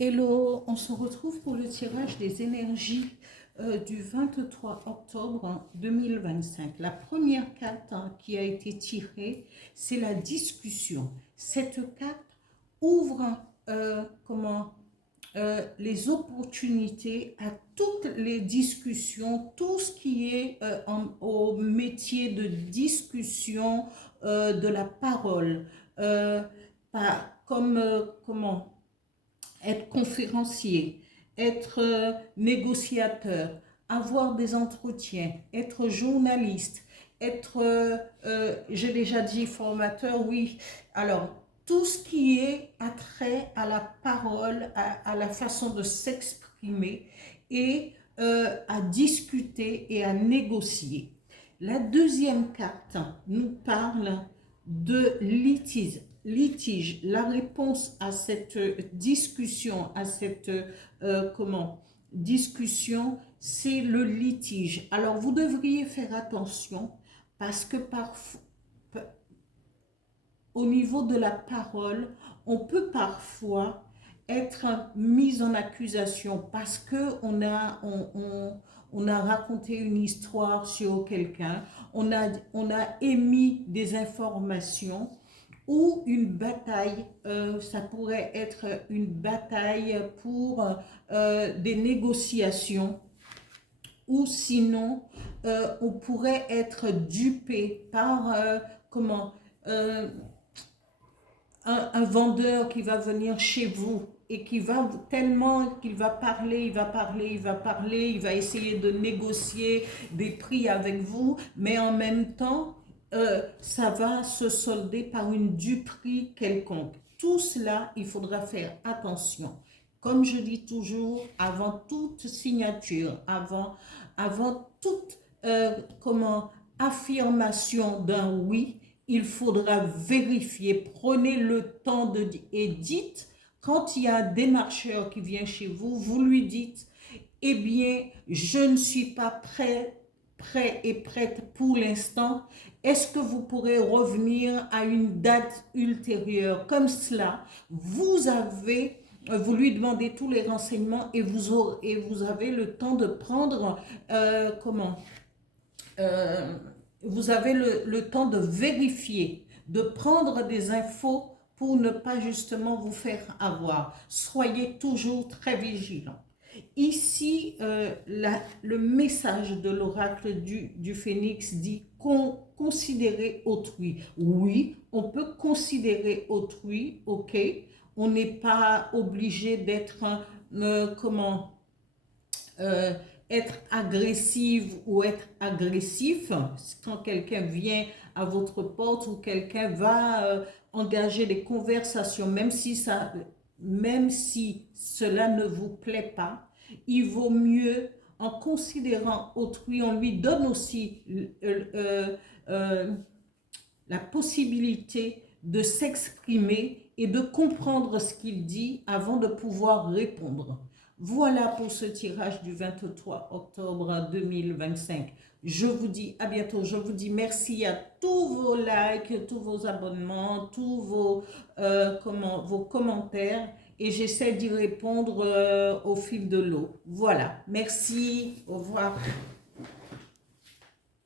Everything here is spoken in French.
Hello, on se retrouve pour le tirage des énergies du 23 octobre 2025. La première carte qui a été tirée, c'est la discussion. Cette carte ouvre les opportunités à toutes les discussions, tout ce qui est au métier de discussion de la parole, comment être conférencier, être négociateur, avoir des entretiens, être journaliste, être, j'ai déjà dit formateur, oui. Alors, tout ce qui est attrait à la parole, à la façon de s'exprimer et à discuter et à négocier. La deuxième carte nous parle de litige. La réponse à cette discussion, à cette discussion, c'est le litige. Alors vous devriez faire attention parce que parfois, au niveau de la parole, on peut parfois être mis en accusation parce que on a raconté une histoire sur quelqu'un, on a émis des informations ou une bataille, ça pourrait être une bataille pour des négociations, ou sinon on pourrait être dupé par euh, un vendeur qui va venir chez vous et qui va tellement qu'il va parler, il va parler, il va parler, il va essayer de négocier des prix avec vous, mais en même temps, ça va se solder par une duperie quelconque. Tout cela, il faudra faire attention. Comme je dis toujours, avant toute signature, avant toute affirmation d'un oui, il faudra vérifier. Prenez le temps de dire et dites, quand il y a un démarcheur qui vient chez vous, vous lui dites, eh bien, je ne suis pas prêt et prête pour l'instant. Est-ce que vous pourrez revenir à une date ultérieure? Comme cela, vous lui demandez tous les renseignements et vous avez le temps de prendre, euh, vous avez le temps de vérifier, de prendre des infos pour ne pas justement vous faire avoir. Soyez toujours très vigilants. Ici, le message de l'oracle du phénix dit considérer autrui. Oui, on peut considérer autrui, ok. On n'est pas obligé d'être, euh, être agressive ou être agressif. Quand quelqu'un vient à votre porte ou quelqu'un va engager des conversations, même si cela ne vous plaît pas, il vaut mieux, en considérant autrui, on lui donne aussi la possibilité de s'exprimer et de comprendre ce qu'il dit avant de pouvoir répondre. Voilà pour ce tirage du 23 octobre 2025. Je vous dis à bientôt. Je vous dis merci à tous vos likes, tous vos abonnements, tous vos commentaires. Et j'essaie d'y répondre au fil de l'eau. Voilà. Merci. Au revoir.